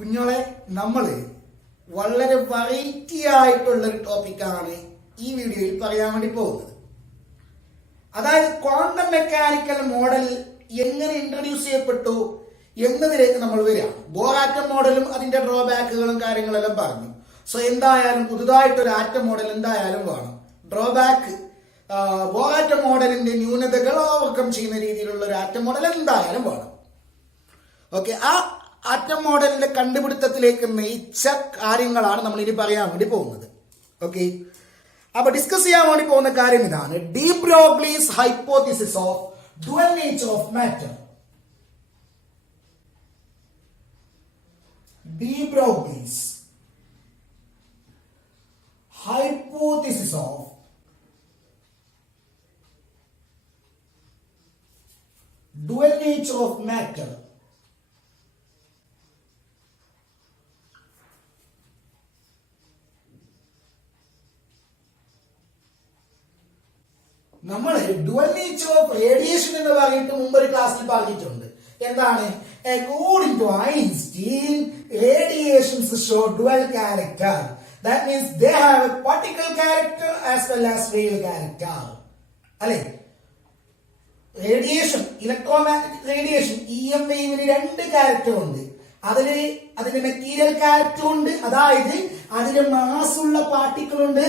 കുഞ്ഞോളെ നമ്മള് വളരെ വെറൈറ്റി ആയിട്ടുള്ള ഒരു ടോപ്പിക്കാണ് ഈ വീഡിയോയിൽ പറയാൻ വേണ്ടി പോകുന്നത്. അതായത് ക്വാണ്ടം മെക്കാനിക്കൽ മോഡൽ എങ്ങനെ ഇൻട്രൊഡ്യൂസ് ചെയ്യപ്പെട്ടു എന്നതിലേക്ക് നമ്മൾ വരികയാണ്. ബോർ ആറ്റം മോഡലും അതിന്റെ ഡ്രോബാക്കുകളും കാര്യങ്ങളെല്ലാം പറഞ്ഞു. സോ എന്തായാലും പുതുതായിട്ടൊരു ആറ്റം മോഡൽ എന്തായാലും വേണം. ഡ്രോബാക്ക് ബോർ ആറ്റം മോഡലിന്റെ ന്യൂനതകൾ ഓവർകം ചെയ്യുന്ന രീതിയിലുള്ള ഒരു ആറ്റം മോഡൽ എന്തായാലും വേണം. ഓക്കെ, ആ ആറ്റം മോഡലിന്റെ കണ്ടുപിടുത്തത്തിലേക്ക് നയിച്ച കാര്യങ്ങളാണ് നമ്മൾ ഇനി പറയാൻ വേണ്ടി പോകുന്നത്. ഓക്കെ, അപ്പൊ ഡിസ്കസ് ചെയ്യാൻ വേണ്ടി പോകുന്ന കാര്യം ഇതാണ്: D Broglie's hypothesis of dual nature of matter. D Broglie's hypothesis of dual nature of matter. നമ്മൾ ഡുവൽ നേച്ചർ ഓഫ് റേഡിയേഷൻ എന്ന് പറഞ്ഞിട്ട് മുമ്പ് ഒരു ക്ലാസ്സിൽ പറഞ്ഞിട്ടുണ്ട്. എന്താണ്? According to Einstein, radiations show dual character. That means they have a particle character as well as wave character. അല്ലെ, radiation, electromagnetic radiation EM വേവിന് രണ്ട് ക്യാരക്ടർ ഉണ്ട്. അതിന് മെറ്റീരിയൽ ക്യാരക്ടർ ഉണ്ട്, അതായത് അതിന് മാസ് ഉള്ള പാർട്ടിക്കിൾ ഉണ്ട്.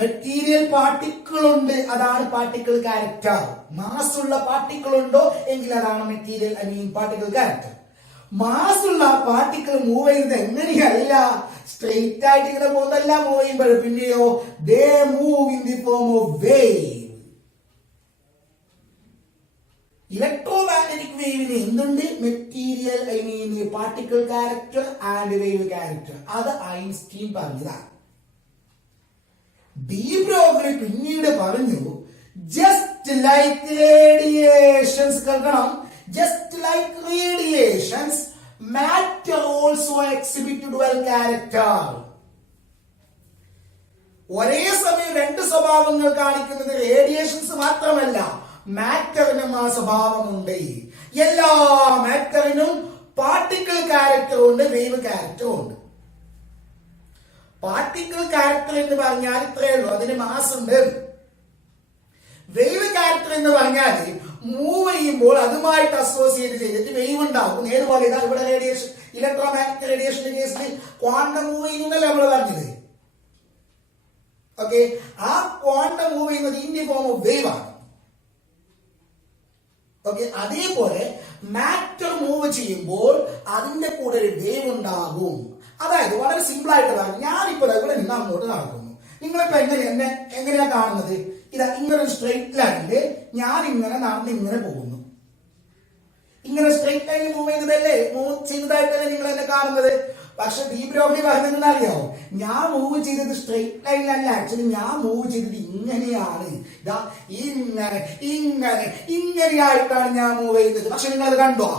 മെറ്റീരിയൽ പാർട്ടിക്കിൾ ഉണ്ട്, അതാണ് പാർട്ടിക്കിൾ ക്യാരക്ടർ. മാസ് ഉള്ള പാർട്ടിക്കിൾ ഉണ്ടോ എങ്കിൽ അതാണ് മെറ്റീരിയൽ പാർട്ടിക്കിൾ ക്യാരക്ടർ. മാസ് ഉള്ള പാർട്ടിക്കിൾ മൂവ് ചെയ്യുന്നത് എങ്ങനെയല്ല, സ്ട്രെയിറ്റ് ആയിട്ട് ഇങ്ങനെ പോകുന്നതല്ല മൂവ് ചെയ്യുമ്പോൾ. പിന്നെയോ they move in the form of wave. Electromagnetic വേവിന് എന്തുണ്ട്? Material particle character and wave character. അത് ഐൻസ്റ്റീൻ പറഞ്ഞതാണ്. ഡി ബ്രോഗ്ലി പിന്നീട് പറഞ്ഞു, ജസ്റ്റ് ലൈക്ക് റേഡിയേഷൻസ്, കേൾക്കണം, just like radiations, matter also exhibit dual character. ഒരേ സമയം രണ്ട് സ്വഭാവങ്ങൾ കാണിക്കുന്നത് റേഡിയേഷൻസ് മാത്രമല്ല, മാറ്ററിനും ആ സ്വഭാവമുണ്ട്. എല്ലാ മാറ്ററിനും പാർട്ടിക്കിൾ ക്യാരക്ടർ ഉണ്ട്, വേവ് ക്യാരക്ടർ ഉണ്ട്. പാർട്ടിക്കിൾ ക്യാരക്ടർ എന്ന് പറഞ്ഞാൽ ഇത്രയേ ഉള്ളൂ, അതിന് മാസ് ഉണ്ട്. വേവ് ക്യാരക്ടർ എന്ന് പറഞ്ഞാൽ മൂവ് ചെയ്യുമ്പോൾ അതുമായിട്ട് അസോസിയേറ്റ് ചെയ്തിട്ട് വേവ് ഉണ്ടാകും. നേതുപോലെ ഇതാ ഇവിടെ റേഡിയേഷൻ, ഇലക്ട്രോമാഗ്നറ്റിക് റേഡിയേഷന്റെ കേസിൽ ക്വാണ്ടം മൂവ് ചെയ്യുന്നല്ലേ നമ്മൾ പറഞ്ഞത്. ഓക്കെ, ആ ക്വാണ്ടം മൂവ് ചെയ്യുന്നത് in the form of wave ആണ്. ഓക്കെ, അതേപോലെ മാറ്റർ മൂവ് ചെയ്യുമ്പോൾ അതിന്റെ കൂടെ ഒരു വേവ് ഉണ്ടാകും. അതായത് വളരെ സിമ്പിൾ ആയിട്ട് പറഞ്ഞു, ഞാനിപ്പോ ഇവിടെ നിന്ന് അങ്ങോട്ട് നടക്കുന്നു. നിങ്ങളിപ്പോ എങ്ങനെയാ കാണുന്നത്? ഇതാ ഇങ്ങനെ ഒരു സ്ട്രെയിറ്റ് ലൈനില് ഞാൻ ഇങ്ങനെ നടന്ന് ഇങ്ങനെ പോകുന്നു. ഇങ്ങനെ സ്ട്രെയിറ്റ് ലൈനിൽ മൂവ് ചെയ്യുന്നതല്ലേ, മൂവ് ചെയ്തതായിട്ടല്ലേ നിങ്ങൾ എന്നെ കാണുന്നത്. പക്ഷെ ഡി ബ്രോഗ്ലി പറഞ്ഞതെന്ന് അറിയാമോ? ഞാൻ മൂവ് ചെയ്തത് സ്ട്രെയിറ്റ് ലൈനിലല്ല, ആക്ച്വലി ഞാൻ മൂവ് ചെയ്തത് ഇങ്ങനെയാണ്. ഇതാ ഇങ്ങനെ ഇങ്ങനെ ഇങ്ങനെയായിട്ടാണ് ഞാൻ മൂവ് ചെയ്യുന്നത്. പക്ഷെ നിങ്ങളത് കണ്ടോ?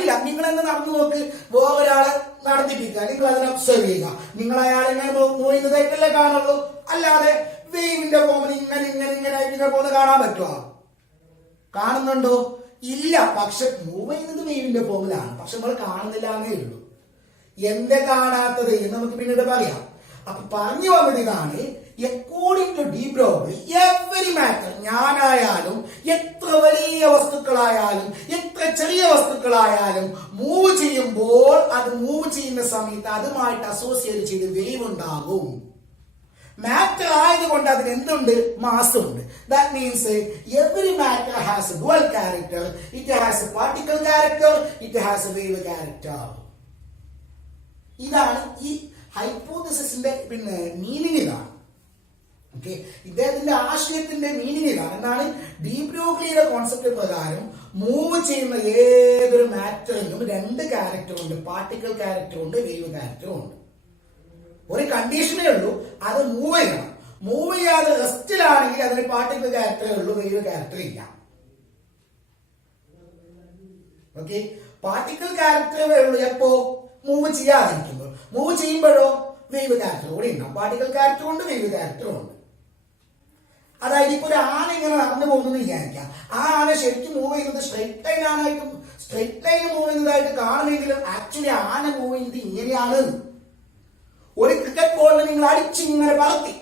ഇല്ല. നിങ്ങൾ എന്നെ നടന്നു നോക്ക്, വേറൊരാളെ നടത്തിപ്പിക്കുക, നിങ്ങൾ അതിനെ ഒബ്സർവ് ചെയ്യുക. നിങ്ങൾ അയാളെ ഇങ്ങനെ മൂവ് ചെയ്യുന്നതായിട്ടല്ലേ കാണുള്ളൂ. അല്ലാതെ വേവിന്റെ ഫോമിൽ ഇങ്ങനെ ഇങ്ങനെ ഇങ്ങനെ ആയിട്ട് ഇങ്ങനെ പോകുന്ന കാണാൻ പറ്റുമോ? കാണുന്നുണ്ടോ? ഇല്ല. പക്ഷെ മൂവ് ചെയ്യുന്നത് വേവിന്റെ ഫോമിലാണ്, പക്ഷെ നമ്മൾ കാണുന്നില്ല എന്നേ ഉള്ളൂ. എന്റെ കാണാത്തത് എന്ന് നമുക്ക് പിന്നീട് പറയാം. അപ്പൊ പറഞ്ഞു വന്നത് ഇതാണ്: according to de Broglie, every matter, ഞാനായാലും എത്ര വലിയ വസ്തുക്കളായാലും എത്ര ചെറിയ വസ്തുക്കളായാലും മൂവ് ചെയ്യുമ്പോൾ അത് മൂവ് ചെയ്യുന്ന സമയത്ത് അതുമായിട്ട് അസോസിയേറ്റ് ചെയ്ത് വേവ് ഉണ്ടാകും. മാറ്റർ ആയതുകൊണ്ട് അതിന് എന്തുണ്ട്? മാസ് ഉണ്ട്. That means every matter has A dual character. It has A particle character, it has A wave character. ഇതാണ് ഈ ഹൈപ്പോത്തസിസിന്റെ മീനിങ്. ഇതാണ്. ഓക്കെ, ഇദ്ദേഹത്തിന്റെ ആശയത്തിന്റെ മീനിങ് ഇതാണ്. എന്താണ്? ഡി ബ്രോഗ്ലിയുടെ കോൺസെപ്റ്റ് പ്രകാരം മൂവ് ചെയ്യുന്ന ഏതൊരു മാറ്ററിനും രണ്ട് ക്യാരക്ടർ ഉണ്ട്, പാർട്ടിക്കിൾ ക്യാരക്ടർ ഉണ്ട്, വേവ് ക്യാരക്ടർ ഉണ്ട്. ഒരു കണ്ടീഷനേ ഉള്ളൂ, അത് മൂവ് ചെയ്യണം. മൂവ് ചെയ്യാതെ റെസ്റ്റിലാണെങ്കിൽ അതിന് പാർട്ടിക്കിൾ ക്യാരക്ടറേ ഉള്ളൂ, വേവ് ക്യാരക്ടർ ഇല്ല. ഓക്കെ, പാർട്ടിക്കിൾ ക്യാരക്ടറേ ഉള്ളൂ എപ്പോ? മൂവ് ചെയ്യാതിരിക്കുമ്പോൾ. മൂവ് ചെയ്യുമ്പോഴോ വേവ് ക്യാരക്ടർ കൂടി ഉണ്ടാവും. പാർട്ടിക്കിൾ ക്യാരക്ടർ ഉണ്ട്, വേവ് ക്യാരക്ടർ ഉണ്ട്. അതായത് ഇപ്പൊ ഒരു ആന ഇങ്ങനെ നടന്നു പോകുന്നത് വിചാരിക്കാം. ആ ആന ശരിക്കും മൂവ് ചെയ്യുന്നത് സ്ട്രെയിറ്റ് ലൈൻ മൂവ് ചെയ്യുന്നതായിട്ട് കാണുമെങ്കിലും ആക്ച്വലി ആന മൂവ് ചെയ്യുന്നത് ഇങ്ങനെയാണ്. ഒരു ക്രിക്കറ്റ് ബോളിനെ നിങ്ങൾ അടിച്ചിങ്ങനെ പറത്തി,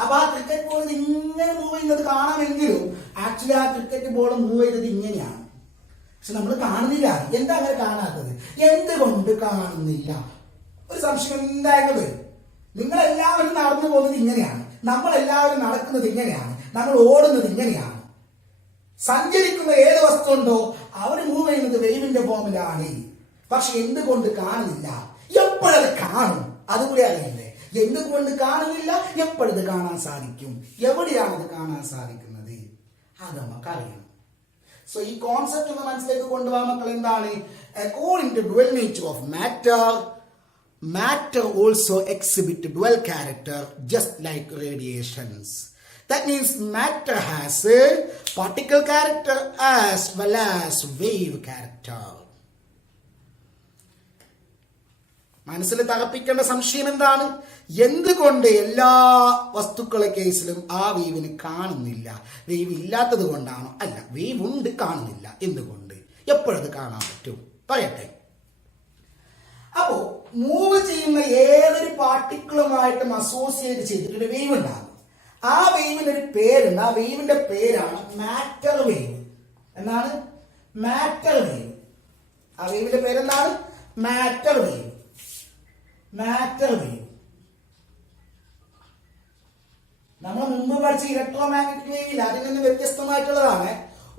അപ്പൊ ആ ക്രിക്കറ്റ് ബോൾ ഇങ്ങനെ മൂവ് ചെയ്യുന്നത് കാണാമെങ്കിലും ആക്ച്വലി ആ ക്രിക്കറ്റ് ബോൾ മൂവ് ചെയ്തത് ഇങ്ങനെയാണ്. പക്ഷെ നമ്മൾ കാണുന്നില്ല. എന്താ അങ്ങനെ കാണാത്തത്? എന്തുകൊണ്ട് കാണുന്നില്ല? ഒരു സംശയം എന്തായാലും വരും. നിങ്ങളെല്ലാവരും നടന്നു പോകുന്നത് ഇങ്ങനെയാണ്, നമ്മളെല്ലാവരും നടക്കുന്നത് ഇങ്ങനെയാണ്, നമ്മൾ ഓടുന്നത് ഇങ്ങനെയാണ്. സഞ്ചരിക്കുന്ന ഏത് വസ്തു ഉണ്ടോ അവർ മൂവ് ചെയ്യുന്നത് വേവിന്റെ ഫോമിലാണ്. പക്ഷെ എന്തുകൊണ്ട് കാണുന്നില്ല? എപ്പോഴത് കാണും അതുകൂടി അറിയില്ലേ? എന്തുകൊണ്ട് കാണുന്നില്ല, എപ്പോഴത് കാണാൻ സാധിക്കും, എവിടെയാണത് കാണാൻ സാധിക്കുന്നത്, അത് നമുക്ക് അറിയണം. സോ ഈ കോൺസെപ്റ്റ് ഒന്ന് മനസ്സിലേക്ക് കൊണ്ടുപോകാൻ മക്കൾ എന്താണ്? According to dual nature of matter also exhibit dual character just like radiations. That means matter has a particle character as well as wave character. മനസ്സിൽ തറപ്പിക്കേണ്ട സംശയം എന്താണ്? എന്തുകൊണ്ട് എല്ലാ വസ്തുക്കളെ കേസിലും ആ വേവിന് കാണുന്നില്ല? വേവ് ഇല്ലാത്തത് കൊണ്ടാണോ? അല്ല, വേവ് ഉണ്ട്, കാണുന്നില്ല. എന്തുകൊണ്ട്? എപ്പോഴത് കാണാൻ പറ്റും? പറയട്ടെ. അപ്പോ മൂവ് ചെയ്യുന്ന ഏതൊരു പാർട്ടിക്കിളുമായിട്ടും അസോസിയേറ്റ് ചെയ്തിട്ടൊരു വേവ് ഉണ്ടാകും. ആ വേവിന് ഒരു പേരുണ്ട്. ആ വേവിന്റെ പേരാണ് മാറ്റർ വേവ്. എന്നാണ്? Matter wave. ആ വേവിന്റെ പേരെന്താണ്? Matter wave. Matter wave. നമ്മൾ മുമ്പ് പഠിച്ച ഇലക്ട്രോമാഗ്നറ്റിക് വേവിൽ അതിൽ നിന്ന് വ്യത്യസ്തമായിട്ടുള്ളതാണ്.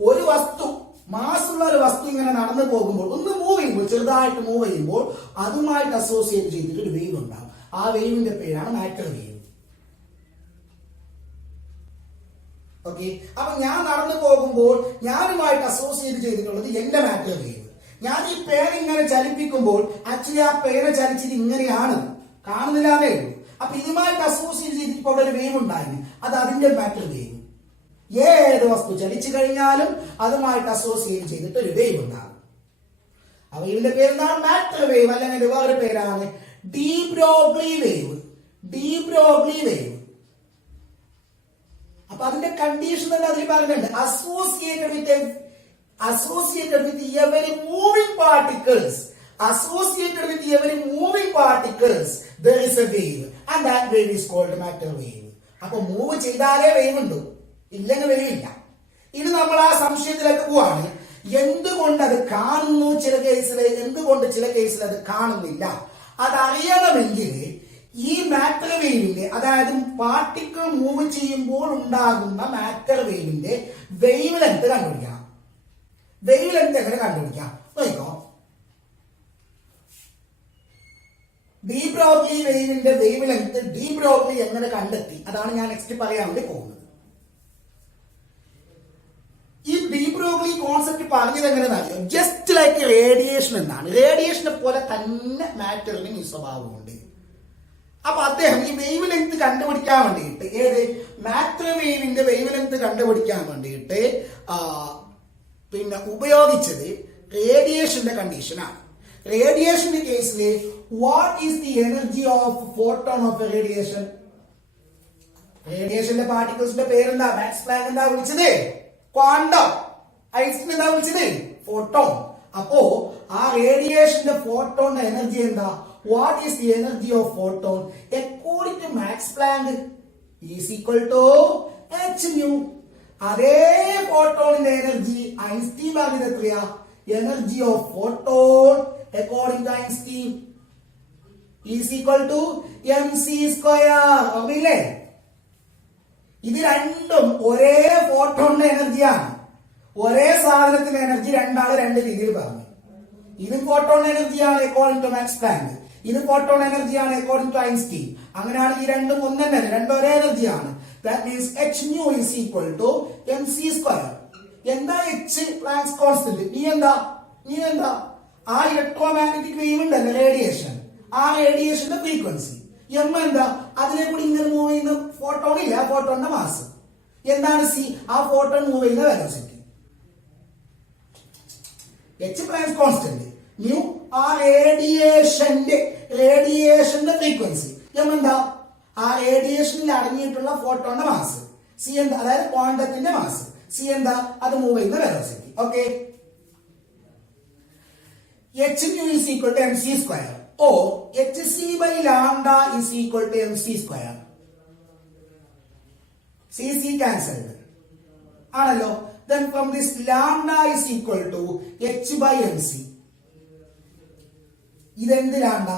ഒരു വസ്തു, മാസുള്ള ഒരു വസ്തു ഇങ്ങനെ നടന്നു പോകുമ്പോൾ, ഒന്ന് മൂവ് ചെയ്യുമ്പോൾ, ചെറുതായിട്ട് മൂവ് ചെയ്യുമ്പോൾ അതുമായിട്ട് അസോസിയേറ്റ് ചെയ്തിട്ട് ഒരു വേവ് ഉണ്ടാവും. ആ വേവിന്റെ പേരാണ് മാറ്റർ വേവ്. ഓക്കെ, അപ്പൊ ഞാൻ നടന്നു പോകുമ്പോൾ ഞാനുമായിട്ട് അസോസിയേറ്റ് ചെയ്തിട്ടുള്ളത് എന്റെ മാറ്റർ വേവ്. ഞാൻ ഈ പേന ഇങ്ങനെ ചലിപ്പിക്കുമ്പോൾ ആക്ച്വലി ആ പേന ചലിച്ചത് ഇങ്ങനെയാണ്, കാണുന്നില്ലാതെ ഉള്ളൂ. അപ്പൊ ഇതുമായിട്ട് അസോസിയേറ്റ് ചെയ്തിട്ട് ഇപ്പൊ അവിടെ ഒരു വേവ് ഉണ്ടായിരുന്നു, അത് അതിന്റെ മാറ്റർ വേവ്. ഏത് വസ്തു ചലിച്ചു കഴിഞ്ഞാലും അതുമായിട്ട് അസോസിയേറ്റ് ചെയ്തിട്ട് ഒരു വേവ് ഉണ്ടാകും. ആ വേവിന്റെ പേരെന്താണ്? Matter wave. അല്ലെങ്കിൽ വേറെ പേരാണ് D Broglie wave. D Broglie wave. അപ്പൊ അതിന്റെ കണ്ടീഷൻ തന്നെ അതിൽ പറയുന്നുണ്ട്. Associated with every moving particles. Associated with every moving particles there is a wave and that wave is called matter wave. അപ്പൊ മൂവ് ചെയ്താലേ വേവ് ഉണ്ട്, ഇല്ലെങ്കിൽ വേവ് ഇല്ല. ഇനി നമ്മൾ ആ സംശയത്തിലേക്ക് പോവാണ്. എന്തുകൊണ്ട് അത് കാണുന്നു ചില കേസിൽ, എന്തുകൊണ്ട് ചില കേസിൽ അത് കാണുന്നില്ല? അതറിയണമെങ്കിൽ ഈ മാറ്റർ വേവിന്റെ, അതായത് പാർട്ടിക്കിൾ മൂവ് ചെയ്യുമ്പോൾ ഉണ്ടാകുന്ന മാറ്റർ വേവിന്റെ വേവ് ലെങ്ത് കണ്ടുപിടിക്കണം. വേവ് ലെങ്ത് എങ്ങനെ കണ്ടുപിടിക്കാം? നോക്കോ, ഡി ബ്രോഗ്ലി വേവിന്റെ വേവ് ലെങ്ത് ഡി ബ്രോഗ്ലി എങ്ങനെ കണ്ടെത്തി? അതാണ് ഞാൻ നെക്സ്റ്റ് പറയാൻ വേണ്ടി പോകുന്നത്. ഈ ഡി ബ്രോഗ്ലി കോൺസെപ്റ്റ് പറഞ്ഞത് എങ്ങനെയാണെന്നറിയോ? ജസ്റ്റ് ലൈക്ക് റേഡിയേഷൻ എന്നാണ്. റേഡിയേഷനെ പോലെ തന്നെ മാറ്ററിന് ഈ സ്വഭാവമുണ്ട്. അപ്പൊ അദ്ദേഹം ഈ വേവ് ലെങ്ത് കണ്ടുപിടിക്കാൻ വേണ്ടിയിട്ട്, ഏത് മാറ്റർ വേവിന്റെ വേവ് ലെങ്ത് കണ്ടുപിടിക്കാൻ വേണ്ടിയിട്ട് പിന്നെ ഉപയോഗിച്ചത് റേഡിയേഷന്റെ കണ്ടീഷനാണ്. റേഡിയേഷന്റെ കേസിൽ what is the energy of photon of radiation? റേഡിയേഷന്റെ പാർട്ടിക്കിൾസിന്റെ പേരെന്താ? മാക്സ് പ്ലാങ്ക് എന്താ വിളിച്ചത്? ക്വാണ്ടം. ഐൻസ്റ്റീൻ എന്താ വിളിച്ചത്? ഫോട്ടോൺ. അപ്പോ ആ റേഡിയേഷന്റെ ഫോട്ടോണിന്റെ എനർജി എന്താ? What is the energy of photon according to Max Planck is equal to hν. അതേ ഫോട്ടോണിന്റെ എനർജി ഐൻസ്റ്റീൻ പറഞ്ഞത് എത്രയാ? Energy of photon according to Einstein is equal to mc². ഓർമ്മയില്ലേ? ഇത് രണ്ടും ഒരേ ഫോട്ടോണിന്റെ എനർജിയാണ്. ഒരേ സാധനത്തിന്റെ എനർജി രണ്ടാള് രണ്ട് രീതിയിൽ പറഞ്ഞു. ഇത് ഫോട്ടോൺ എനർജിയാണ് അക്കോർഡിംഗ് ടു മാക്സ് പ്ലാങ്ക്, ഇത് ഫോട്ടോൺ എനർജിയാണ് അക്കോർഡിംഗ് ടു ഐൻസ്റ്റീൻ. അങ്ങനെയാണ് ഈ രണ്ടും ഒന്നെ, രണ്ടും ഒരേ എനർജിയാണ്. That means hν is equal to mc². എന്താ h? Planks constant. നീ എന്താ? ആ ഇലക്ട്രോമാഗ്നറ്റിക് വേവ് ഉണ്ടല്ലോ, റേഡിയേഷൻ. ആ റേഡിയേഷന്റെ ഫ്രീക്വൻസി. m എന്താ? അതിനെ കൂടി ഇങ്ങനെ മൂവ് ചെയ്യുന്ന ഫോട്ടോൺ ഇല്ല, ആ ഫോട്ടോണിന്റെ മാസ്. എന്താണ് c? ആ ഫോട്ടോൺ മൂവ് ചെയ്യുന്ന velocity. h planks constant, new ആ റേഡിയേഷന്റെ ഫ്രീക്വൻസി. m എന്താ? ആ റേഡിയേഷനിൽ അടങ്ങിയിട്ടുള്ള ഫോട്ടോണിന്റെ മാസ്. സി എന്താ, അതായത് ക്വാണ്ടത്തിന്റെ മാസ്. സി എന്താ, അത് മൂവ് ചെയ്യുന്ന velocity. Okay, h nu is equal to mc square or hc by lambda is equal to mc square. c cancelled ആണല്ലോ. Then from this lambda is equal to h by mc. ഇതെന്ത് lambda?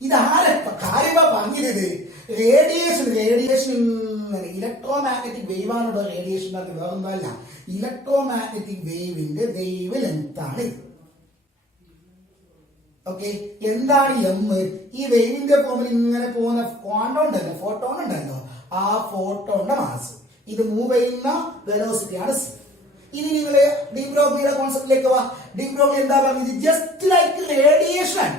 ഇത് ആരപ്പ കാര്യമാ പറഞ്ഞത്? Radiation electromagnetic wave ആണോ radiation? വേറൊന്നുമല്ല, electromagnetic വേവിന്റെ wave length ആണ് ഇത്. ഓക്കെ, എന്താണ് എം? ഈ വേവിന്റെ ഫോമിൽ ഇങ്ങനെ പോകുന്ന ക്വാണ്ടം ഉണ്ടല്ലോ, ഫോട്ടോൺ ഉണ്ടല്ലോ, ആ ഫോട്ടോന്റെ മാസ്. ഇത് മൂവ് ചെയ്യുന്ന വെലോസിറ്റി ആണ് സി. ഇനി നിങ്ങൾ ഡി ബ്രോഗ്ലിയുടെ കോൺസെപ്റ്റിലേക്ക് വാ. ഡി ബ്രോഗ്ലി എന്താ പറഞ്ഞത്? Just like radiation,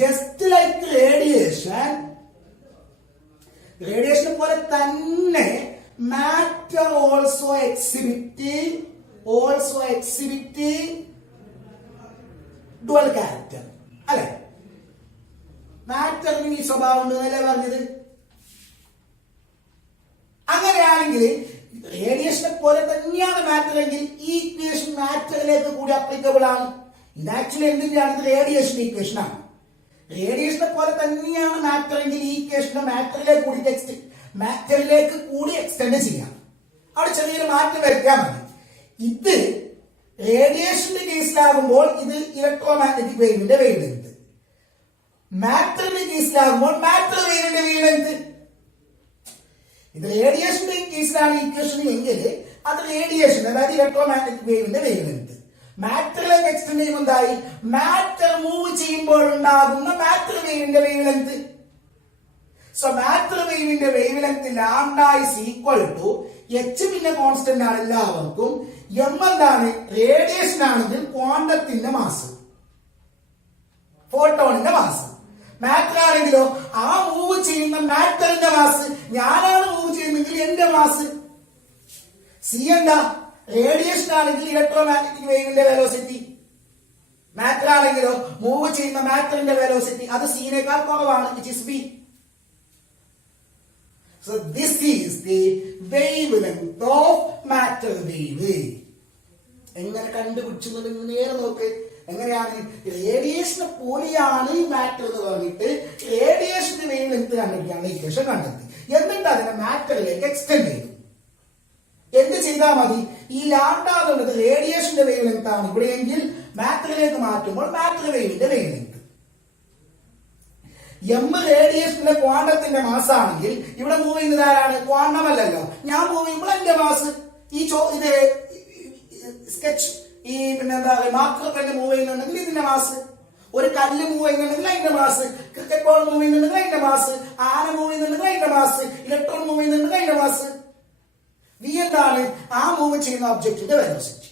just like radiation പോലെ തന്നെ matter also exhibit dual character അല്ലെ? മാറ്ററിന് ഈ സ്വഭാവം ഉണ്ടെന്നല്ലേ പറഞ്ഞത്? അങ്ങനെയാണെങ്കിൽ റേഡിയേഷനെ പോലെ തന്നെയാണ് മാറ്റർ എങ്കിൽ ഈ ഇക്വേഷൻ മാറ്ററിലേക്ക് കൂടി അപ്ലിക്കബിൾ ആണ്. ഇത് ആക്ച്വലി എന്തിനാണ്? ഇത് റേഡിയേഷൻ ഇക്വേഷൻ ആണ്. റേഡിയേഷനെ പോലെ തന്നെയാണ് മാറ്റർ എങ്കിൽ ഈ ഇക്വേഷനെ മാറ്ററിലേക്ക് കൂടി എക്സ്റ്റെൻഡ് ചെയ്യാം. അവിടെ ചെറിയൊരു മാറ്റം വരുത്തിയാൽ മതി. ഇത് റേഡിയേഷന്റെ കേസിലാകുമ്പോൾ ഇത് ഇലക്ട്രോമാഗ്നറ്റിക് വേവിന്റെ വേവ് ലെങ്ത്, മാറ്ററിന്റെ കേസിലാകുമ്പോൾ മാറ്റർ വേവിന്റെ വേവ് ലെങ്ത്. ഇത് റേഡിയേഷന്റെ കേസിലാണ് ഇക്വേഷൻ എങ്കിൽ അത് റേഡിയേഷൻ, അതായത് ഇലക്ട്രോമാഗ്നറ്റിക് വേവിന്റെ വേവ് ലെങ്ത്. മാറ്ററിലേക്ക് എക്സ്റ്റെൻഡ് ചെയ്യുമ്പോൾ എന്തായി? മാറ്റർ മൂവ് ചെയ്യുമ്പോൾ ഉണ്ടാകുന്ന മാറ്റർ വേവിന്റെ വേവ് ലെങ്ത്. സോ മാറ്റർ വേവിന്റെ wave length lambda is equal to h പിന്നെ കോൺസ്റ്റന്റ് ആണ് എല്ലാവർക്കും. m എന്താണ്? റേഡിയേഷൻ ആണെങ്കിൽ ക്വാണ്ടത്തിന്റെ മാസ്, ഫോട്ടോണിന്റെ മാസ്. മാറ്റർ ആണെങ്കിലോ ആ മൂവ് ചെയ്യുന്ന മാറ്ററിന്റെ മാസ്. ഞാനാണ് മൂവ് ചെയ്യുന്നെങ്കിൽ എന്റെ മാസ്. സി എന്താ? റേഡിയേഷൻ ആണെങ്കിൽ ഇലക്ട്രോമാഗ്നറ്റിക് വേവിന്റെ വെലോസിറ്റി, മാറ്റർ ആണെങ്കിലോ മൂവ് ചെയ്യുന്ന മാറ്ററിന്റെ വെലോസിറ്റി. അത് സീനേക്കാൾ കുറവാണ്, which is b. So this is the wavelength of matter wave. എങ്ങനെ കണ്ടുപിടിച്ചു? നേരെ നോക്ക്. എങ്ങനെയാണ്? റേഡിയേഷനെ പോലെയാണ് ഈ മാറ്റർ എന്ന് പറഞ്ഞിട്ട് റേഡിയേഷന്റെ വേവ് ലെങ്ത് കണ്ടുപിടിക്കാനുള്ള ഇക്വേഷൻ കണ്ടെത്തി. എന്നിട്ട് അതിനെ മാറ്ററിലേക്ക് എക്സ്റ്റെൻഡ് ചെയ്തു. എന്ത് ചെയ്താൽ മതി? ഈ ലാംഡ എന്നുള്ളത് റേഡിയേഷന്റെ വേവ് ലെങ്ത് ആണ് ഇവിടെയെങ്കിൽ മാറ്ററിലേക്ക് മാറ്റുമ്പോൾ മാറ്റർ വേവിന്റെ വേവ് ലെങ്ത്. എം റേഡിയേഷനിലെ ക്വാണ്ടത്തിന്റെ മാസ് ആണെങ്കിൽ ഇവിടെ മൂവ് ചെയ്യുന്നത് ആരാണ്? ക്വാണ്ടം അല്ലല്ലോ. ഞാൻ മൂവ് ചെയ്യുമ്പോൾ എന്റെ മാസ്. ഈ ഇത് സ്കെച്ച് ഈ പിന്നെന്താ മാർക്കർ പെണ്ണ് മൂവ് ചെയ്യുന്നുണ്ടെങ്കിൽ ഇതിന്റെ മാസ്. ഒരു കല്ല് മൂവ് ചെയ്യുന്നുണ്ടെങ്കിൽ അതിന്റെ മാസ്. ക്രിക്കറ്റ് ബോൾ മൂവ് ചെയ്യുന്നുണ്ടെങ്കിൽ അതിന്റെ മാസ്. ആന മൂവ് ചെയ്യുന്നുണ്ടെങ്കിൽ അതിന്റെ മാസ്. ഇലക്ട്രോൺ മൂവ് ചെയ്യുന്നുണ്ടെങ്കിൽ അതിന്റെ മാസ്. വി എന്താണ്? ആ മൂവ് ചെയ്യുന്ന ഒബ്ജക്റ്റിന്റെ velocity.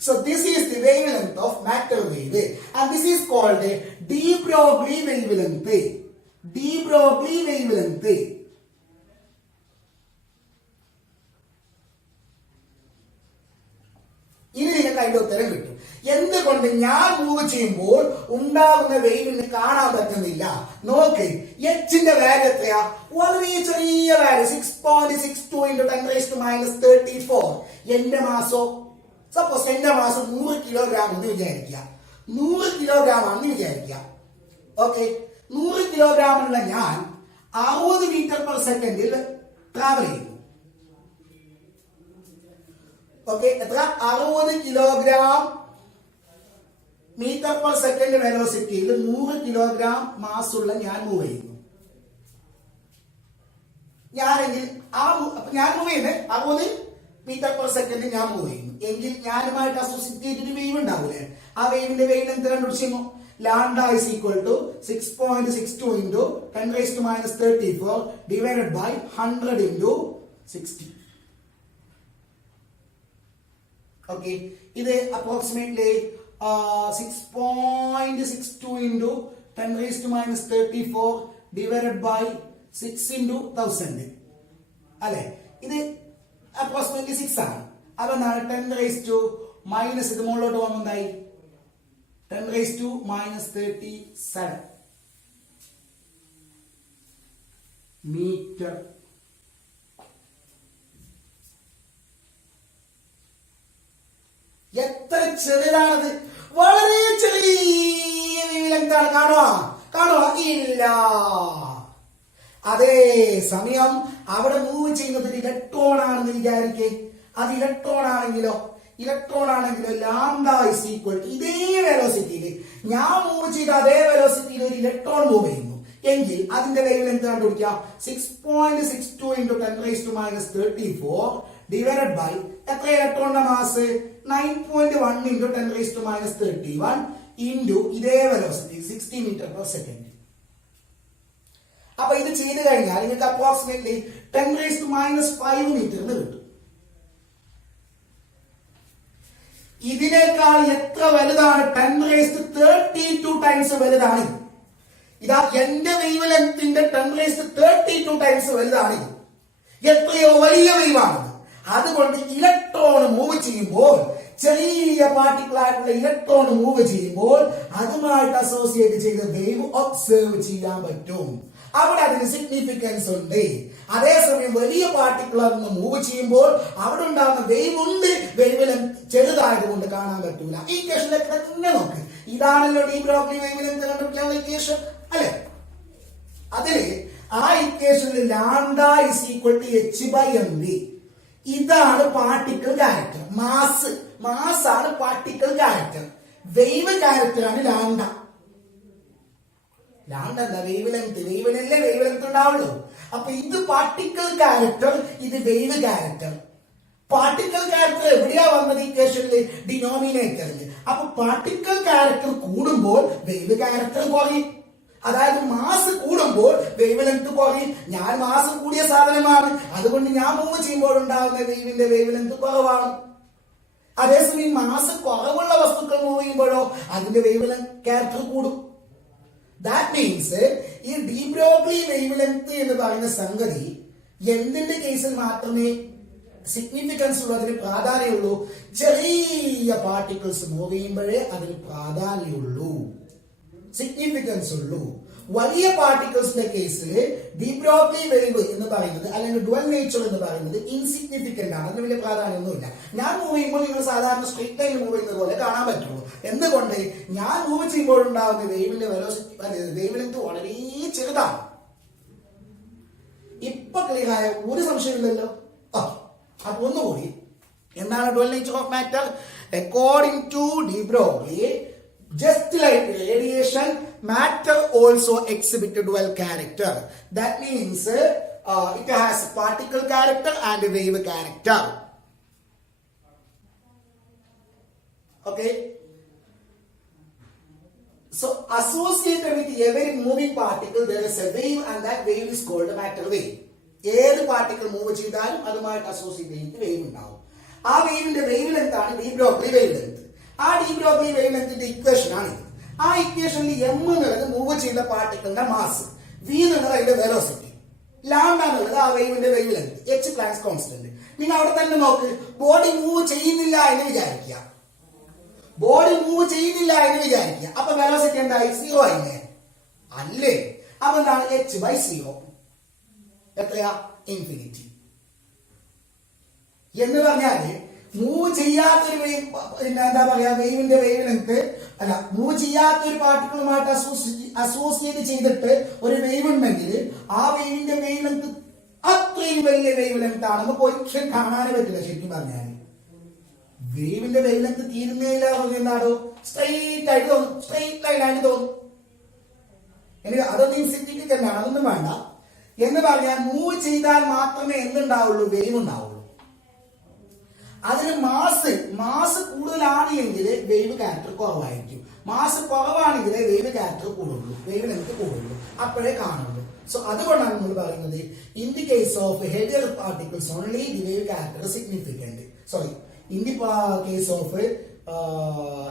So this is the wavelength of matter wave, and this is called a de Broglie wavelength. De Broglie wavelength. ഇനി നിങ്ങൾക്ക് അതിന്റെ ഉത്തരം കിട്ടും. എന്തുകൊണ്ട് ഞാൻ മൂവ് ചെയ്യുമ്പോൾ ഉണ്ടാകുന്ന വേവിന് കാണാൻ പറ്റുന്നില്ല? നോക്ക്, എച്ചിന്റെ വാല്യൂ എത്രയാ? വളരെ ചെറിയ വാല്യൂ, 6.62 × 10⁻34. എന്റെ മാസോ? സപ്പോസ് എന്റെ മാസം 100 കിലോഗ്രാം എന്ന് വിചാരിക്കുക. 100 കിലോഗ്രാം ആണെന്ന് വിചാരിക്കുക. ഓക്കെ, 100 കിലോഗ്രാമുള്ള ഞാൻ 60 മീറ്റർ/സെക്കൻഡിൽ ട്രാവൽ ചെയ്യുന്നു. ഓക്കെ, എത്ര? 60 കിലോഗ്രാം മീറ്റർ/സെക്കൻഡ് വെലോസിറ്റിയിൽ 100 കിലോഗ്രാം മാസ് ഉള്ള ഞാൻ മൂവ് ചെയ്യുന്നു. ഞാനെങ്കിൽ ഞാൻ മൂവ് ചെയ്യുന്നത് 60 മീറ്റർ/സെക്കൻഡ് ഞാൻ മൂവ് ചെയ്യുന്നു എങ്കിൽ ഞാനുമായിട്ട് അസോസിയേറ്റ് ഒരു വേവ് ഉണ്ടാവില്ലേ? ആ വേവിന്റെ വേവ് ലെങ്ത് കണ്ടുപിടിച്ചിരുന്നു. Lambda is equal to 6.62 × 10⁻34 divided by 100 × 60. Okay, ഇത് അപ്രോക്സിമേറ്റ്ലി 6.62 × 10⁻34 ഡിവൈഡഡ് ബൈ 6 × 1000 അല്ലെ? ഇത് അപ്രോക്സിമേറ്റ്ലി 6 ആണ്. അപ്പൊ എന്താണ്? 10⁻⁻, ഇത് മുകളിലോട്ട് പോകുമ്പോൾ എന്തായി? 10⁻⁻37 മീറ്റർ ചെറുതാണത്, വളരെ ചെറിയ വേവ് ലെങ്ത് ആണ്. കാണുക ഇല്ല. അതേ സമയം അവിടെ മൂവ് ചെയ്യുന്നത് ഒരു ഇലക്ട്രോൺ ആണെന്ന് വിചാരിക്കേ. അത് ഇലക്ട്രോൺ ആണെങ്കിലോ ലാംഡ ഇസ് ഈക്വൽ ടു ഇതേ വെലോസിറ്റിയിൽ ഞാൻ മൂവ് ചെയ്ത അതേ വെലോസിറ്റിയിൽ ഒരു ഇലക്ട്രോൺ മൂവ് ചെയ്യുന്നു എങ്കിൽ അതിന്റെ വേവ് ലെങ്ത് കണ്ടുപിടിക്കാം. 6.62 into 10⁻⁻34 ഡിവൈഡഡ് ബൈ എത്ര ഇലക്ട്രോണിന്റെ മാസ് 9.1 into 10⁻31 ഇൻറ്റു ഇതേ വെലോസിറ്റി 60 m/s. അപ്പൊ ഇത് ചെയ്ത് കഴിഞ്ഞാൽ നിങ്ങൾക്ക് അപ്രോക്സിമേറ്റ്ലി 10⁻⁵ മീറ്റർ എന്ന് കിട്ടും. ഇതിനേക്കാൾ എത്ര വലുതാണ്? 10⁻32 ടൈംസ് വലുതാണ്. ഇതാ എന്റെ വേവ് ലെങ്ത്തിന്റെ 10⁻32 ടൈംസ് വലുതാണ്. എത്രയോ വലിയ വേവാണ്. അതുകൊണ്ട് ഇലക്ട്രോൺ മൂവ് ചെയ്യുമ്പോൾ, ചെറിയ പാർട്ടിക്കിൾ ആയിട്ടുള്ള ഇലക്ട്രോൺ മൂവ് ചെയ്യുമ്പോൾ അതുമായിട്ട് അസോസിയേറ്റ് ചെയ്ത വേവ് ഒബ്സർവ് ചെയ്യാൻ പറ്റും. അവിടെ അതിന് സിഗ്നിഫിക്കൻസ് ഉണ്ട്. അതേസമയം വലിയ പാർട്ടിക്കിൾ അന്ന് മൂവ് ചെയ്യുമ്പോൾ അവിടെ ഉണ്ടാകുന്ന വേവ് ഉണ്ട്, വേവ് ലെങ്ത് ചെറുതായതുകൊണ്ട് കാണാൻ പറ്റൂല. ഈ ഇക്വേഷനിലേക്ക് തന്നെ നോക്ക്. ഇതാണല്ലോ ഡി ബ്രോഗ്ലി വേവ് ലെങ്ത് കണ്ടുപിടിക്കാനുള്ള ഇക്വേഷൻ അല്ലെ? അതില് ആ ഇക്വേഷനിൽ lambda is equal to h/mv. ഇതാണ് പാർട്ടിക്കിൾ ക്യാരക്ടർ. മാസ് ആണ് പാർട്ടിക്കിൾ ക്യാരക്ടർ. വേവ് ക്യാരക്ടർ ആണ് ലാംഡ. എന്താ? Wavelength. വേവിനല്ലേ വേവ് ലെങ്ത് ഉണ്ടാവുള്ളൂ. അപ്പൊ ഇത് പാർട്ടിക്കിൾ ക്യാരക്ടർ, ഇത് വേവ് ക്യാരക്ടർ. പാർട്ടിക്കിൾ ക്യാരക്ടർ എവിടെയാ വന്നത്? ഇക്വേഷനിൽ ഡിനോമിനേറ്ററിൽ. അപ്പൊ പാർട്ടിക്കിൾ ക്യാരക്ടർ കൂടുമ്പോൾ വേവ് ക്യാരക്ടർ കുറയും. അതായത് മാസ് കൂടുമ്പോൾ വേവ് ലെങ്ത് കുറയും. ഞാൻ മാസ് കൂടിയ സാധനമാണ്, അതുകൊണ്ട് ഞാൻ മൂവ് ചെയ്യുമ്പോൾ ഉണ്ടാകുന്ന വേവിന്റെ വേവ് ലെങ്ത് കുറവാണ്. അതേസമയം മാസ് കുറവുള്ള വസ്തുക്കൾ മൂവ് ചെയ്യുമ്പോഴോ അതിന്റെ വേവ് ലെങ്ത് ക്യാരക്ടർ കൂടും. ദാറ്റ് മീൻസ് ഈ ഡി ബ്രോഗ്ലി വേവ് ലെങ്ത് എന്ന് പറയുന്ന സംഗതി എന്തിന്റെ കേസിൽ മാത്രമേ സിഗ്നിഫിക്കൻസ് ഉള്ളതിന് പ്രാധാന്യമുള്ളൂ? ചെറിയ പാർട്ടിക്കിൾസ് മൂവ് ചെയ്യുമ്പോഴേ അതിന് പ്രാധാന്യമുള്ളൂ, സിഗ്നിഫിക്കൻസ് ഉള്ളൂ. വലിയ പാർട്ടിക്കിൾസിന്റെ കേസിൽ ഡി ബ്രോഗ്ലി വേവ് എന്ന് പറയുന്നത് അല്ലെങ്കിൽ ഡുവൽ നേച്ചർ എന്ന് പറയുന്നത് ഇൻസിഗ്നിഫിക്കന്റ് ആണ്. അതിന് വലിയ പ്രാധാന്യമൊന്നുമില്ല. ഞാൻ മൂവ് ചെയ്യുമ്പോൾ നിങ്ങൾ സാധാരണ സ്ട്രെയിറ്റ് ലൈൻ മൂവ് ചെയ്യുന്നത് പോലെ കാണാൻ പറ്റുള്ളൂ. എന്തുകൊണ്ട്? ഞാൻ മൂവ് ചെയ്യുമ്പോൾ ഉണ്ടാകുന്ന വേവിന്റെ വെലോസിറ്റി, വേവ് ലെങ്ത് വളരെ ചെറുതാണ്. ഇപ്പൊ ക്ലിയർ ആയ ഒരു സംശയമില്ലല്ലോ. അപ്പൊ ഒന്നുകൂടി എന്താണ് dual nature of matter? According to de Broglie, just like radiation, matter also exhibit a dual character. That means it has particle character and wave character. Okay. So associated with every moving particle there is a wave, and that wave is called a matter wave. ഏത് particle move ചെയ്താലും അതുമായിട്ട് associate ചെയ്തിട്ട് wave ഉണ്ടാവും. ആ വേവിന്റെ wave length ആണ് D Broglie wave length. ആ D Broglie wave ലെങ്ത്തിന്റെ equation ആണ്. ആ ഇക്വേഷനിൽ m എന്നുള്ളത് മൂവ് ചെയ്യുന്ന പാർട്ടിക്കിളിന്റെ മാസ്, v എന്നുള്ളത് അതിന്റെ വെലോസിറ്റി, ലാംഡ എന്നുള്ളത് ആ വേവിന്റെ wave length, h planks constant. നിങ്ങൾ അവിടെ തന്നെ നോക്ക്. ബോഡി മൂവ് ചെയ്യുന്നില്ല എന്ന് വിചാരിക്കുക. അപ്പൊ വെലോസിറ്റി എന്തായി? 0 ആയില്ലേ? അല്ലേ? അപ്പൊ എന്താണ്? h/0. എത്രയാ? ഇൻഫിനിറ്റി. എന്ന് പറഞ്ഞാല് മൂവ് ചെയ്യാത്തൊരു വേവ്, എന്താ പറയാ, വേവിന്റെ വേവ് ലെങ്ത് അല്ല, മൂവ് ചെയ്യാത്തൊരു പാർട്ടിക്കിളുമായിട്ട് അസോസിയേറ്റ് ചെയ്തിട്ട് ഒരു വേവ് ഉണ്ടെങ്കിൽ ആ വേവിന്റെ വേവ് ലെങ്ത് അത്രയും വലിയ വേവ് ലെങ്ത് ആണ്. നമുക്ക് ഒരിക്കലും കാണാനേ പറ്റില്ല. ശരിക്കും പറഞ്ഞാൽ വേവിന്റെ വേവ് ലെങ്ത് തീരുന്നതില എന്താണോ സ്ട്രെയിറ്റ് ആയിട്ട് തോന്നും, സ്ട്രെയിറ്റ് ലൈനായിട്ട് തോന്നും. എനിക്ക് അതൊന്നും ഇൻസിഗ്നിഫിക്കന്റ് ആണ്, അതൊന്നും വേണ്ട. എന്ന് പറഞ്ഞാൽ മൂവ് ചെയ്താൽ മാത്രമേ എന്തുണ്ടാവുള്ളൂ? വേവ് ഉണ്ടാവുള്ളൂ. അതിന് മാസ് കൂടുതലാണ് എങ്കിൽ വേവ് ക്യാരക്ടർ കുറവായിരിക്കും. മാസ് കുറവാണെങ്കിൽ വേവ് ക്യാരക്ടർ കൂടുള്ളൂ, വേവ് ലെങ്ത് കൂടുള്ളൂ, അപ്പോഴേ കാണുള്ളൂ. സോ അതുകൊണ്ടാണ് നമ്മൾ പറയുന്നത് in the case of heavier particles only the wave character significant. Sorry, in the case of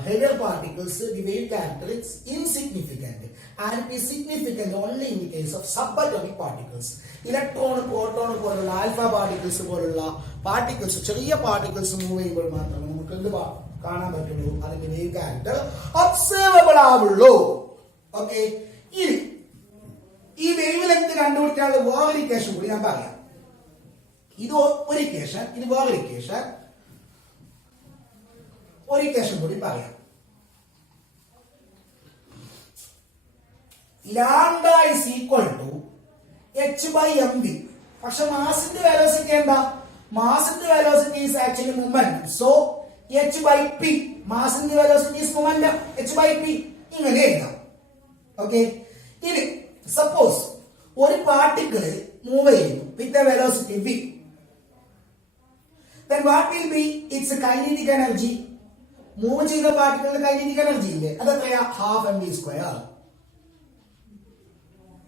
heavier particles the wave character is insignificant, and it is significant only in the case of subatomic particles. Electron, proton പോലുള്ള alpha particles പോലുള്ള particles, ചെറിയ particles move ചെയ്യുമ്പോൾ മാത്രമേ നമുക്ക് എന്ത് കാണാൻ പറ്റുള്ളൂ? അതിന്റെ വേവ് ക്യാരക്ടർ ഒബ്സർവബിൾ ആവുള്ളൂ. ഓക്കെ, ഈ വേവ് ലെങ്ത് കണ്ടുപിടിക്കാനുള്ള വേറൊരു ഇക്വേഷൻ കൂടി ഞാൻ പറയാം. ഇത് ഒരു ഇക്വേഷൻ, ഇത് വേറൊരു ഇക്വേഷൻ. ഒരു ഇക്വേഷൻ കൂടി പറയാം. Lambda is equal to H by M V. പക്ഷെ മാസിന്റെ വെലോസിറ്റി എന്താ? മാസിന്റെ velocity is actually momentum. So H by P, മാസിന്റെ velocity is momentum, H by P ഇങ്ങനെ എഴുതാം. ഓക്കെ, ഇനി സപ്പോസ് ഒരു പാർട്ടിക്കിള് മൂവ് ചെയ്യുന്നു with a velocity v, then what will be its kinetic energy? മൂവ് ചെയ്ത പാർട്ടിക്കിളിന് കൈനറ്റിക് എനർജി ഇല്ലേ, അതെത്രയാ? Half M V square.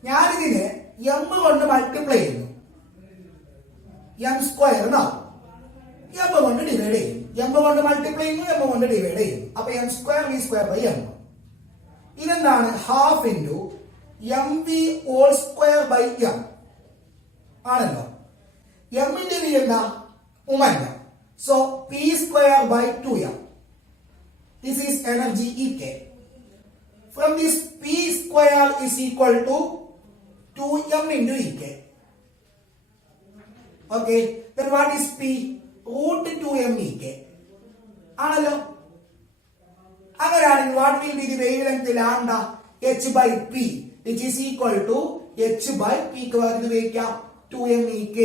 ഞാനിതിനെ എം കൊണ്ട് മൾട്ടിപ്ലൈ ചെയ്യുന്നു, എം സ്ക്വയർ എന്നാവും. എം കൊണ്ട് ഡിവൈഡ് ചെയ്യും, എം കൊണ്ട് മൾട്ടിപ്ലൈ ചെയ്യുന്നു, എം കൊണ്ട് ഡിവൈഡ് ചെയ്യുന്നു. അപ്പൊ M square V square by M. ഇതെന്താണ്? Half into M V whole square by M ആണല്ലോ. എമ്മിന്റെ വി എന്താ? Momentum. So P square by 2m. This is energy Ek. From this, p square is equal to 2m into Ek. Okay, then what is p? Root 2m Ek. ആണല്ലോ. അങ്ങനെയാണെങ്കിൽ what will be the wavelength lambda? h by p, which is equal to h by p ക്ക് പകരം ഉപയോഗിക്കാം 2m Ek.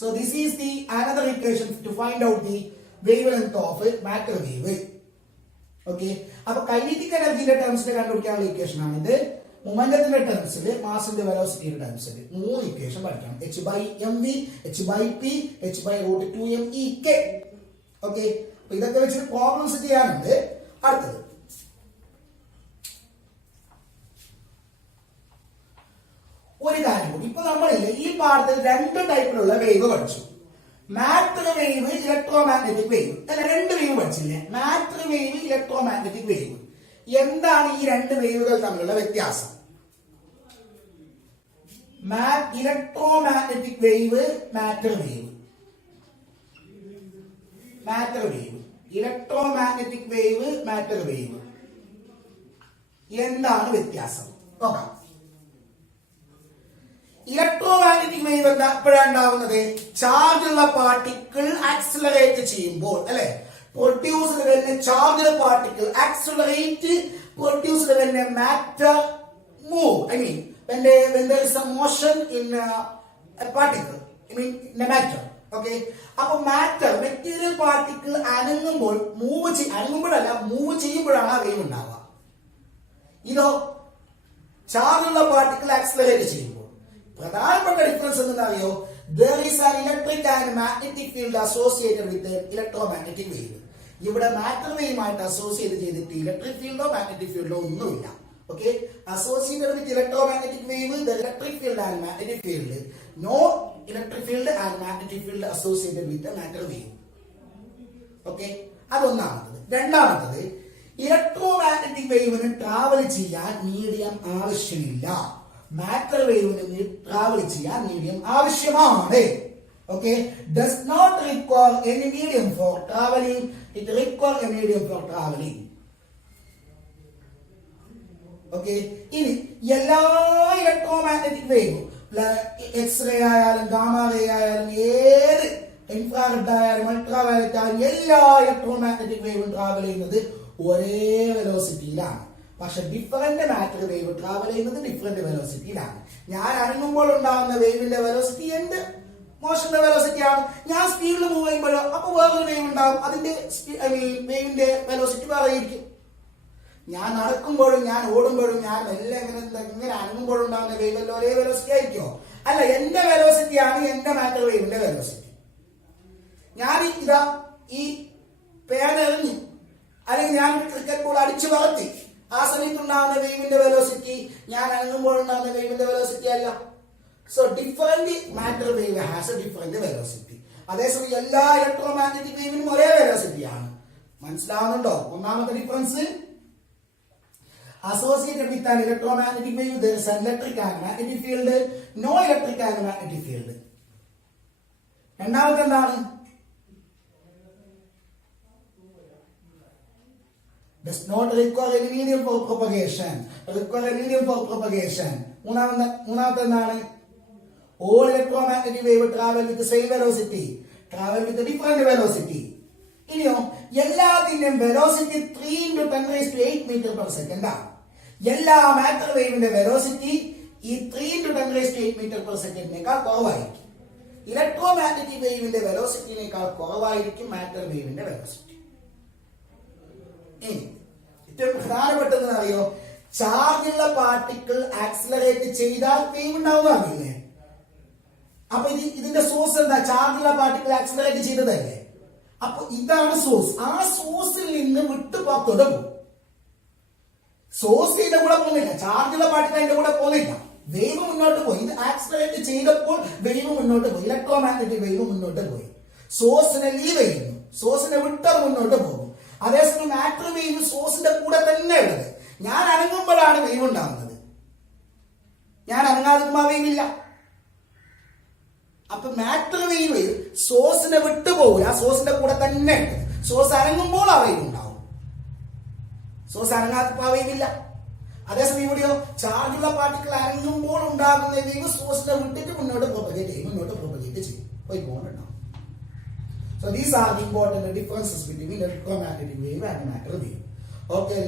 So this is the another equation to find out the wavelength of matter wave. Okay, അപ്പൊ kinetic എനർജിയുടെ ടേംസിൽ കണ്ടുപിടിക്കാനുള്ള equation ആണിത്. മൊമെന്റത്തിന്റെ ടേംസിൽ, മാസിന്റെ വെലോസിറ്റിയുടെ ടേംസിൽ 3 ഇക്വേഷൻ പഠിക്കണം. H by M V, H by P, H by root 2m Ek. Okay, അപ്പൊ ഇതൊക്കെ വെച്ചിട്ട് പ്രോബ്ലംസ് ചെയ്യാനുണ്ട്. അടുത്തത് ഒരു കാര്യം കൂടി. ഇപ്പൊ നമ്മളില്ലേ ഈ പാഠത്തിൽ 2 ടൈപ്പിലുള്ള വേവ് പഠിച്ചു. Matter wave, electromagnetic wave. അല്ല, 2 വേവ് പഠിച്ചില്ലേ? Matter wave, electromagnetic wave. എന്താണ് ഈ 2 വേവുകൾ തമ്മിലുള്ള വ്യത്യാസം? Electromagnetic wave, matter wave. Matter wave, electromagnetic wave, matter wave. എന്താണ് വ്യത്യാസം നോക്കാം. ഇലക്ട്രോമാഗ്നറ്റിക് വേവ് എന്താ എപ്പോഴാണ് ഉണ്ടാവുന്നത്? ചാർജ് ഉള്ള പാർട്ടിക്കിൾ ആക്സിലറേറ്റ് ചെയ്യുമ്പോൾ, അല്ലെ? Produced when charge particle accelerate, produced when matter move. I mean when there is a motion in a particle, I mean in a matter. Okay, അപ്പൊ മാറ്റർ, മെറ്റീരിയൽ പാർട്ടിക്കിൾ അനങ്ങുമ്പോൾ, അനങ്ങുമ്പോഴല്ല, മൂവ് ചെയ്യുമ്പോഴാണ് ആ wave ഉണ്ടാവുക. ഇതോ charge ഉള്ള particle accelerate ചെയ്യുമ്പോൾ. പ്രധാനപ്പെട്ട difference എന്താണെന്നറിയോ? there is an electric and magnetic field associated with the electromagnetic wave. ഇവിടെ മാറ്റർ വേവുമായിട്ട് അസോസിയേറ്റ് ചെയ്തിട്ട് ഇലക്ട്രിക് ഫീൽഡോ മാഗ്നറ്റിക് ഫീൽഡോ ഒന്നുമില്ല. Okay, associated with electromagnetic wave, the electric field and magnetic field. No electric field and magnetic field associated with the matter wave. Okay, അതൊന്നാമത്തത്. രണ്ടാമത്തത്, electromagnetic വേവിന് travel ചെയ്യാൻ medium ആവശ്യമില്ല. Matter വേവിന് travel ചെയ്യാൻ medium ആവശ്യമാണ്. Okay, does not require any medium for traveling. It requires a medium for traveling. Okay, ഇനി എല്ലാ ഇലക്ട്രോമാഗ്നറ്റിക് വേവും, എക്സ്റേ ആയാലും ഗാമ റേ ആയാലും ഏത് ഇൻഫ്രാറെഡ് ആയാലും അൾട്രാവയലറ്റ് ആയാലും എല്ലാ ഇലക്ട്രോമാഗ്നറ്റിക് വേവും ട്രാവൽ ചെയ്യുന്നത് ഒരേ വെലോസിറ്റിയിലാണ്. പക്ഷെ ഡിഫറന്റ് മാറ്റർ വേവ് ട്രാവൽ ചെയ്യുന്നത് ഡിഫറന്റ് വെലോസിറ്റിയിലാണ്. ഞാൻ അനങ്ങുമ്പോൾ ഉണ്ടാകുന്ന വേവിന്റെ വെലോസിറ്റി എന്റെ മോഷന്റെ വെലോസിറ്റി ആണ്. ഞാൻ സ്പീഡിൽ മൂവ് ചെയ്യുമ്പോഴോ അപ്പൊ വേറൊരു വേവ് ഉണ്ടാവും, അതിന്റെ വേവിന്റെ വെലോസിറ്റി വേറെ ആയിരിക്കും. ഞാൻ നടക്കുമ്പോഴും ഞാൻ ഓടുമ്പോഴും ഞാൻ എല്ലാം ഇങ്ങനെ അനങ്ങുമ്പോഴും ഉണ്ടാകുന്ന വേവ് എല്ലാം ഒരേ വെലോസിറ്റി ആയിരിക്കുമോ? അല്ല, എന്റെ വെലോസിറ്റിയാണ് എന്റെ മാറ്റർ വേവിന്റെ വെലോസിറ്റി. ഞാൻ ഇതാ ഈ പേന എറിഞ്ഞു, അല്ലെങ്കിൽ ഞാൻ ക്രിക്കറ്റ് ബോൾ അടിച്ചു പറത്തി, ആ സമയത്തുണ്ടാകുന്ന വേവിന്റെ വെലോസിറ്റി ഞാൻ അനങ്ങുമ്പോഴുണ്ടാകുന്ന വേവിന്റെ വെലോസിറ്റി അല്ല. So different matter wave has A different velocity. അതേസമയം എല്ലാ ഇലക്ട്രോമാഗ്നറ്റിക് വേവിനും ഒരേ വെലോസിറ്റിയാണ്. മനസ്സിലാവുന്നുണ്ടോ? ഒന്നാമത്തെ difference, associated with an electromagnetic wave there is an electric and magnetic field, no electric and magnetic field. രണ്ടാമത്തെ എന്താണ്? does not require any medium for propagation. require a medium for propagation. മൂന്നാമത്തെ എന്താണ്? all electromagnetic wave travel with the same velocity, travel with a different velocity. ഇനിയോ എല്ലാത്തിന്റെയും velocity 3 into 10⁸ metre per second ആണ്. എല്ലാ matter വേവിന്റെ velocity ഈ 3 into 10⁸ metre per സെക്കൻഡിനേക്കാൾ കുറവായിരിക്കും. Electro magnetic വേവിന്റെ വെലോസിറ്റിനേക്കാൾ കുറവായിരിക്കും മാറ്റർ വേവിന്റെ വെലോസിറ്റി. ഇനി ഏറ്റവും പ്രധാനപ്പെട്ടതെന്ന് അറിയോ, ചാർജുള്ള പാർട്ടിക്കിൾ ആക്സിലറേറ്റ് ചെയ്താൽ വേവ് ഉണ്ടാവുകയില്ലേ? അപ്പൊ ഇതിന്റെ സോഴ്സ് എന്താ? ചാർജുള്ള പാർട്ടിക്കിൾ ആക്സിലറേറ്റ് ചെയ്തതല്ലേ? അപ്പൊ ഇതാണ് സോഴ്സ്. ആ സോഴ്സിൽ നിന്ന് വിട്ടു പുറത്തോട്ട് പോകും. സോഴ്സ് ഇതിന്റെ കൂടെ പോകുന്നില്ല, ചാർജുള്ള പാർട്ടിക്കിൾ അതിന്റെ കൂടെ പോകുന്നില്ല. വേവ് മുന്നോട്ട് പോയി. ഇത് ആക്സിലറേറ്റ് ചെയ്തപ്പോൾ വേവ് മുന്നോട്ട് പോയി, ഇലക്ട്രോ മാഗ്നറ്റിക് വേവ് മുന്നോട്ട് പോയി. സോഴ്സിനെ ലീവ് ചെയ്യുന്നു, സോഴ്സിനെ വിട്ടത് മുന്നോട്ട് പോകും. അതേസമയം മാറ്റർ വേവ് സോഴ്സിന്റെ കൂടെ തന്നെ ഉള്ളത്. ഞാൻ അനങ്ങുമ്പോഴാണ് വേവ് ഉണ്ടാകുന്നത്, ഞാൻ അനങ്ങാതിരിക്കുമ്പോൾ വേവ് ഇല്ല. അപ്പൊ മാറ്റർ വേവ് സോഴ്സിനെ വിട്ടുപോകില്ല, സോഴ്സിന്റെ കൂടെ തന്നെ ഉണ്ട്. സോഴ്സ് അനങ്ങുമ്പോൾ ആ വേവ് ഉണ്ടാവും, സോഴ്സ് അനങ്ങാത്തപ്പോൾ ആ വേവ് ഇല്ല. അതേസമയം ഇവിടെയോ ചാർജുള്ള പാർട്ടിക്കിൾ അനങ്ങുമ്പോൾ ഉണ്ടാകുന്ന വേവ് സോഴ്സിനെ വിട്ടിട്ട് മുന്നോട്ട് പ്രൊപ്പഗേറ്റ് ചെയ്യും, പോയി പോകുന്നുണ്ടാവും. So these are the important differences between electromagnetic wave and matter wave. Okay,